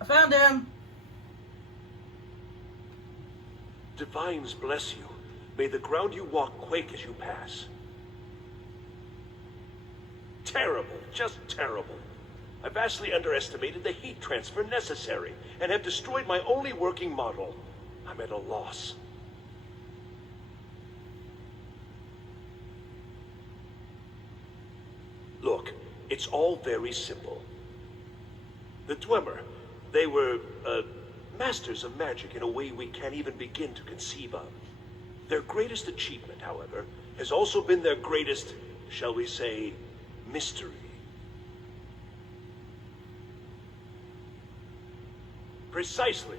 I found him! Divines bless you. May the ground you walk quake as you pass. Terrible, just terrible. I vastly underestimated the heat transfer necessary, and have destroyed my only working model. I'm at a loss. Look, it's all very simple. The Dwemer, they were, masters of magic in a way we can't even begin to conceive of. Their greatest achievement, however, has also been their greatest, shall we say, mystery. Precisely.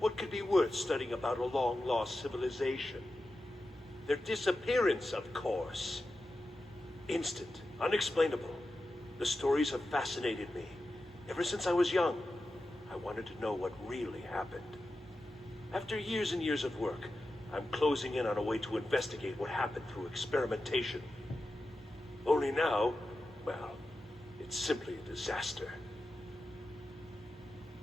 What could be worth studying about a long-lost civilization? Their disappearance, of course. Instant, unexplainable. The stories have fascinated me. Ever since I was young, I wanted to know what really happened. After years and years of work, I'm closing in on a way to investigate what happened through experimentation. Only now, well, it's simply a disaster.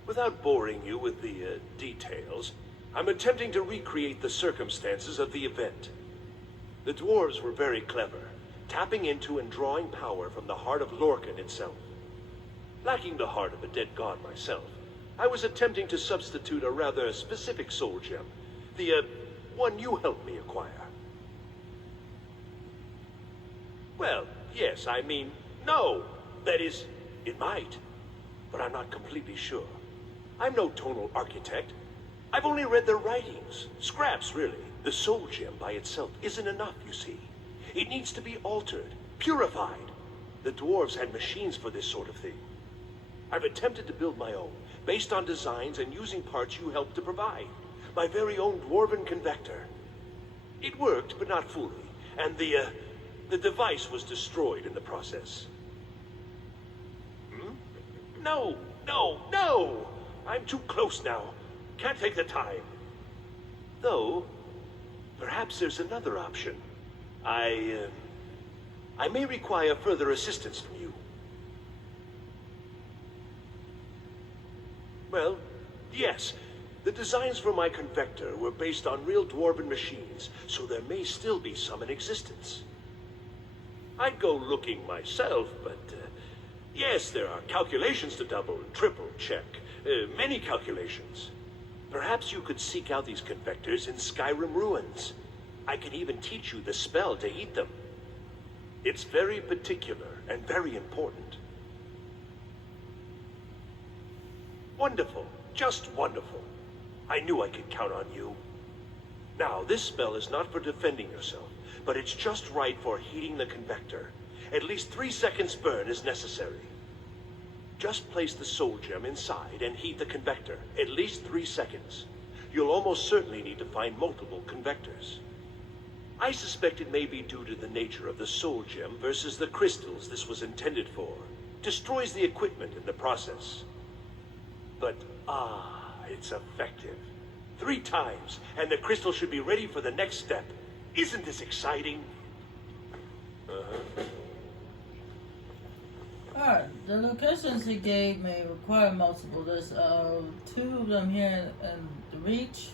Without boring you with the details, I'm attempting to recreate the circumstances of the event. The dwarves were very clever, tapping into and drawing power from the heart of Lorcan itself. Lacking the heart of a dead god myself, I was attempting to substitute a rather specific soul gem, the one you helped me acquire. Well, yes, I mean, no. That is, it might, but I'm not completely sure. I'm no tonal architect. I've only read their writings. Scraps, really. The soul gem by itself isn't enough, you see. It needs to be altered, purified. The dwarves had machines for this sort of thing. I've attempted to build my own, based on designs and using parts you helped to provide. My very own dwarven convector. It worked, but not fully, and the device was destroyed in the process. Hmm? No, no, no! I'm too close now. Can't take the time. Though, perhaps there's another option. I may require further assistance from you. Well, yes. The designs for my convector were based on real dwarven machines, so there may still be some in existence. I'd go looking myself, but yes, there are calculations to double and triple check. Many calculations. Perhaps you could seek out these convectors in Skyrim ruins. I can even teach you the spell to heat them. It's very particular and very important. Wonderful. Just wonderful. I knew I could count on you. Now, this spell is not for defending yourself, but it's just right for heating the convector. At least 3 seconds burn is necessary. Just place the soul gem inside and heat the convector. At least 3 seconds. You'll almost certainly need to find multiple convectors. I suspect it may be due to the nature of the soul gem versus the crystals this was intended for. Destroys the equipment in the process. But, it's effective. 3 times, and the crystal should be ready for the next step. Isn't this exciting? Alright, the locations he gave me require multiple. There's 2 of them here in the Reach.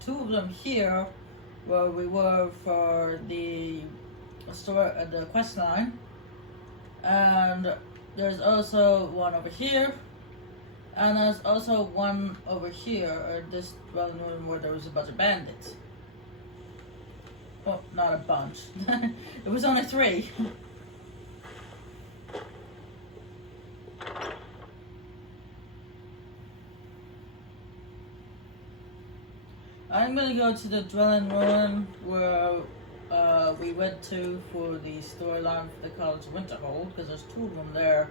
Two of them here, where we were for the quest line, and there's also one over here, and there's also one over here. This dwelling room where there was a bunch of bandits. Well, not a bunch. It was only 3. I'm gonna go to the dwelling room where we went to for the storyline for the College of Winterhold, because there's 2 of them there,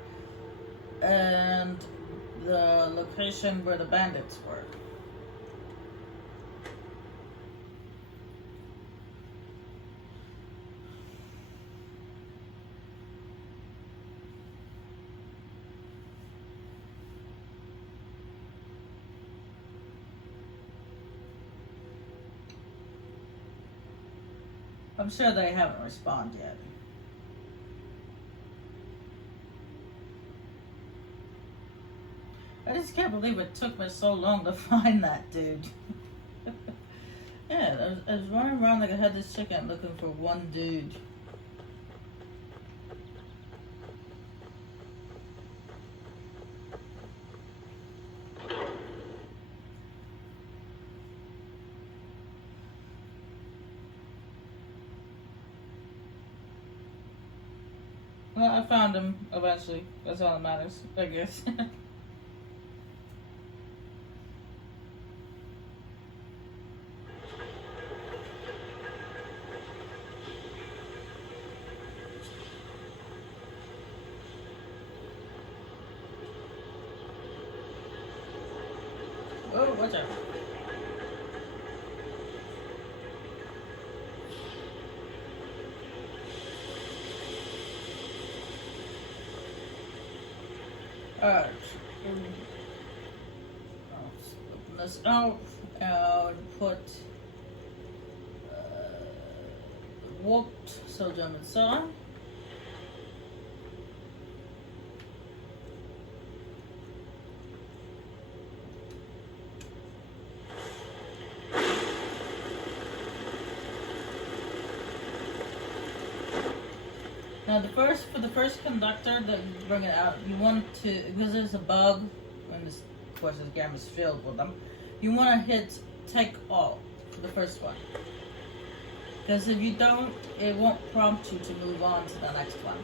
and the location where the bandits were. I'm sure they haven't responded yet. I just can't believe it took me so long to find that dude. Yeah, I was running around like I had this chicken looking for one dude. Well, I found him eventually. That's all that matters, I guess. Oh, watch out. Alright. Open this out and put warped sodium inside. Now for the first conductor that you bring it out, you want to, because there's a bug, and this, of course this game is filled with them, you want to hit take all for the first one. Because if you don't, it won't prompt you to move on to the next one.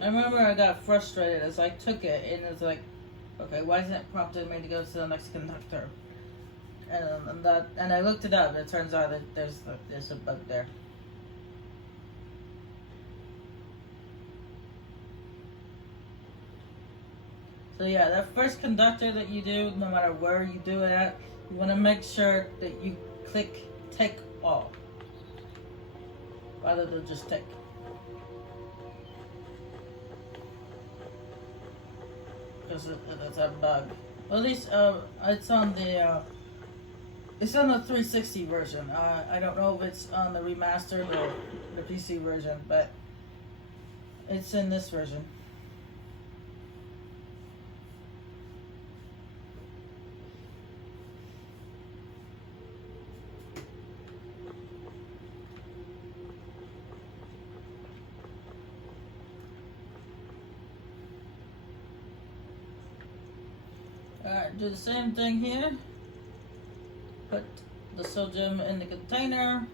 I remember I got frustrated as I took it, and it's like, okay, why isn't it prompting me to go to the next conductor? And I looked it up, and it turns out that there's a bug there. So yeah, that first conductor that you do, no matter where you do it at, you want to make sure that you click take all, rather than just take. Because it's a bug. Well, at least it's on the 360 version. I don't know if it's on the remastered or the PC version, but it's in this version. Alright, do the same thing here. Put the sodium in the container.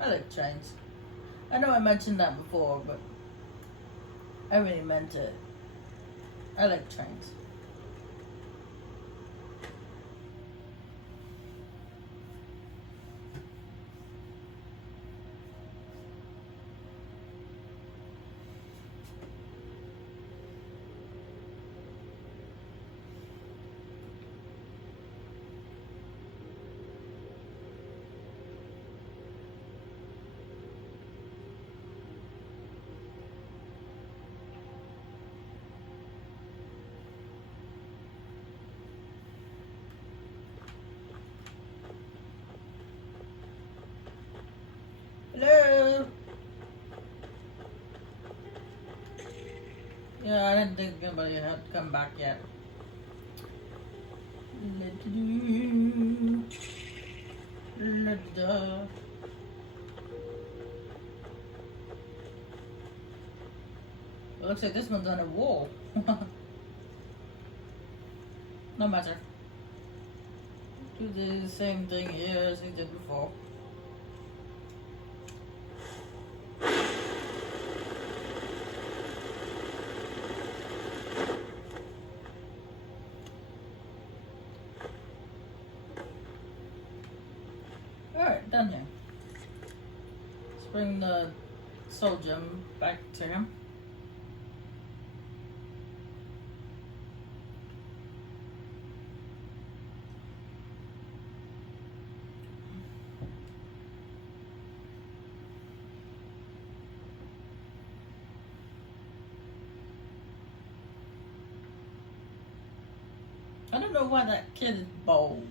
I like trains. I know I mentioned that before, but I really meant it. I like trains. Hello? Yeah, I didn't think anybody had come back yet. It looks like this one's on a wall. No matter. Do the same thing here as we did before. Alright, done here. Let's bring the soul gem back to him. I don't know why that kid is bold.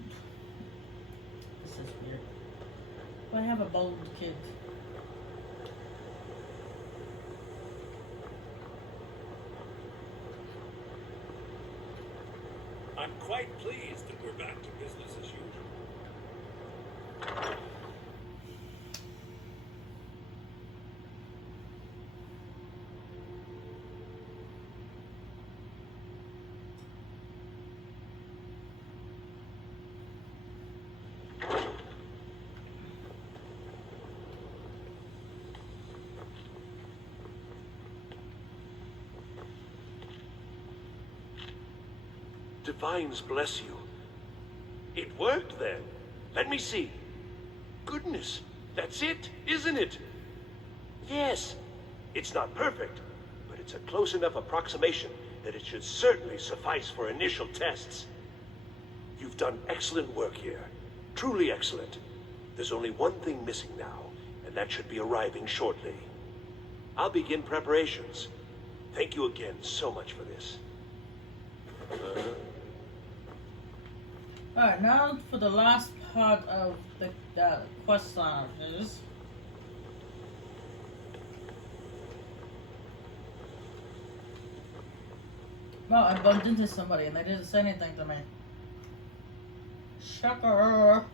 This is weird. Why have a bold kid? I'm quite pleased that we're back to business as usual. Divines bless you. It worked then. Let me see. Goodness, that's it, isn't it? Yes. It's not perfect, but it's a close enough approximation that it should certainly suffice for initial tests. You've done excellent work here. Truly excellent. There's only one thing missing now, and that should be arriving shortly. I'll begin preparations. Thank you again so much for this. Alright, now for the last part of the quest line of his. Well, I bumped into somebody and they didn't say anything to me. Shocker!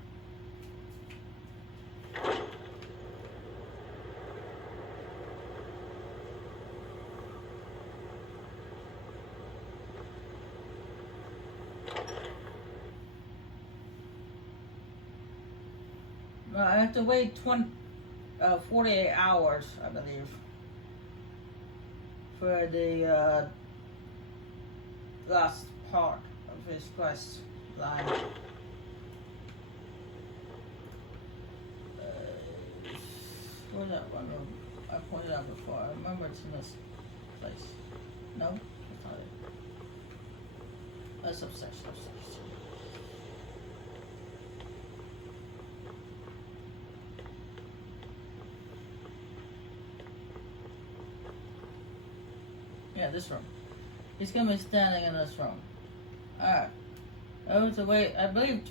I have to wait 48 hours, I believe, for the last part of his quest line. Where's that one room? I pointed out before. I remember it's in this place. No? That's not it. That's upstairs, upstairs. Yeah, this room. He's gonna be standing in this room. Alright. I have to wait, I believe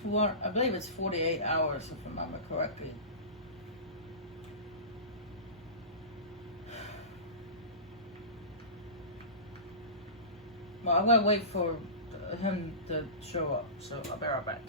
it's 48 hours if I remember correctly. Well, I'm gonna wait for him to show up, so I'll be right back.